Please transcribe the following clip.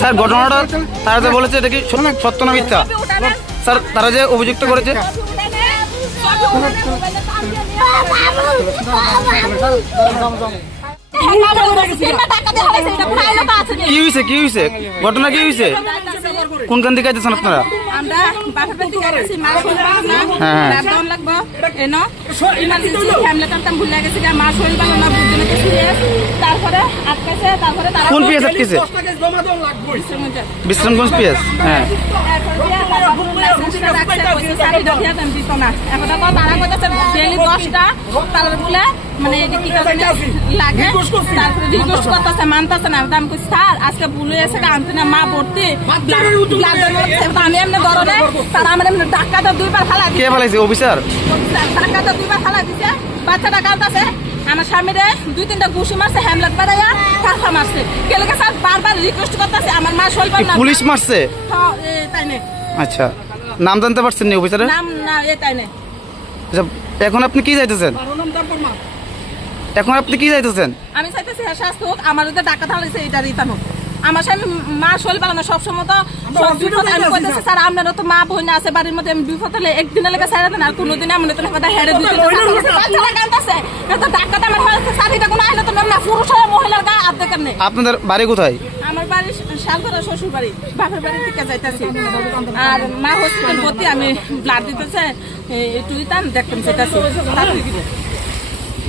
Sir ঘটনাটা তারা যে বলেছে এটা কি সত্য না মিথ্যা স্যার? তারা যে অভিযুক্ত করেছে কি হয়েছে, কি হয়েছে, ঘটনা কি হয়েছে, কোনখান থেকে আইতেছেন আপনারা? কোন পিএস আটকেছে? বিশ্রামগঞ্জ পিএস। হ্যাঁ, মানে লাগে করতেছে মানতেছে না। আমি কই স্যার আজকে ভুলে এসে আনতে না মা ভর্তি আমি এমনি ধরনে তারা আমার এমনি ডাক্তারটা 2বার ফালা কে ফালাইছে? অফিসার ডাক্তারটা 2বার ফালা দিছে। বাচ্চাটা কাঁদতেছে, আমার স্বামীরে 2-3টা ঘুষি মারছে, হ্যামলেট বাড়াইয়া কাঁথা মারছে। কেলে স্যার বারবার রিকোয়েস্ট করতেছে আমার মা শোলবার না। পুলিশ মারছে? হ্যাঁ তাই না। আচ্ছা, নাম জানতে পারছেন না অফিসারের? নাম না তাই না। আচ্ছা, এখন আপনি কি চাইতেছেন? এখন আপনি কি চাইতেছেন? আমি চাইতেছি হ্যাঁ শাস্তি হোক, আমার যে ডাক্তার থাকছে এটা রিটার্ন হোক। আমার স্বামী মা শোল পারে না সবসময়, তো বিপদ আমি কইতেছি স্যার আপনারও তো মা বোন আছে বাড়ির মধ্যে, আমি বিপদ হলে একদিনের লেগে ছাড়া দেন আর কোনোদিন এমন তো কথা হেরে দিতে কাঁদতেছে। তো ডাক্তার আমার মারছে স্যার, এটা কোনো আইলে তো না পুরুষ হয় মহিলার গা হাত দেখেন নেই। আপনাদের বাড়ি কোথায়? আমার বাড়ি শালগড়া, শ্বশুর বাড়ি, বাপের বাড়ি থেকে যাইতেছি। আর মা হসপিটাল ভর্তি, আমি ব্লাড দিতেছে একটু দেখতেন চাইতেছি।